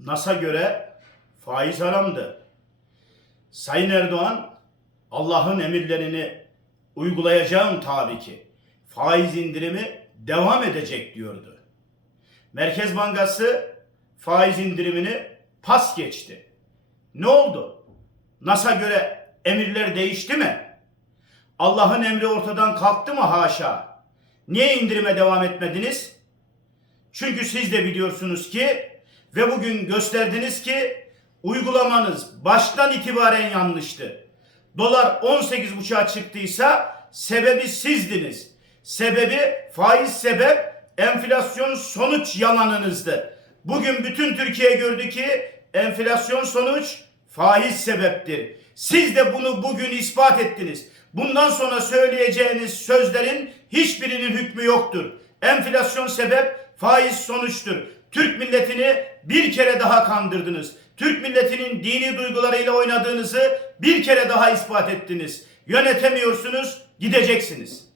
NAS'a göre faiz haramdı. Sayın Erdoğan Allah'ın emirlerini uygulayacağım tabii ki. Faiz indirimi devam edecek diyordu. Merkez Bankası faiz indirimini pas geçti. Ne oldu? NAS'a göre emirler değişti mi? Allah'ın emri ortadan kalktı mı haşa? Niye indirime devam etmediniz? Çünkü siz de biliyorsunuz ki ve bugün gösterdiniz ki uygulamanız baştan itibaren yanlıştı. Dolar 18.5'a çıktıysa sebebi sizdiniz. Sebebi faiz sebep, enflasyon sonuç yalanınızdı. Bugün bütün Türkiye gördü ki enflasyon sonuç faiz sebeptir. Siz de bunu bugün ispat ettiniz. Bundan sonra söyleyeceğiniz sözlerin hiçbirinin hükmü yoktur. Enflasyon sebep, faiz sonuçtur. Türk milletini bir kere daha kandırdınız. Türk milletinin dini duygularıyla oynadığınızı bir kere daha ispat ettiniz. Yönetemiyorsunuz, gideceksiniz.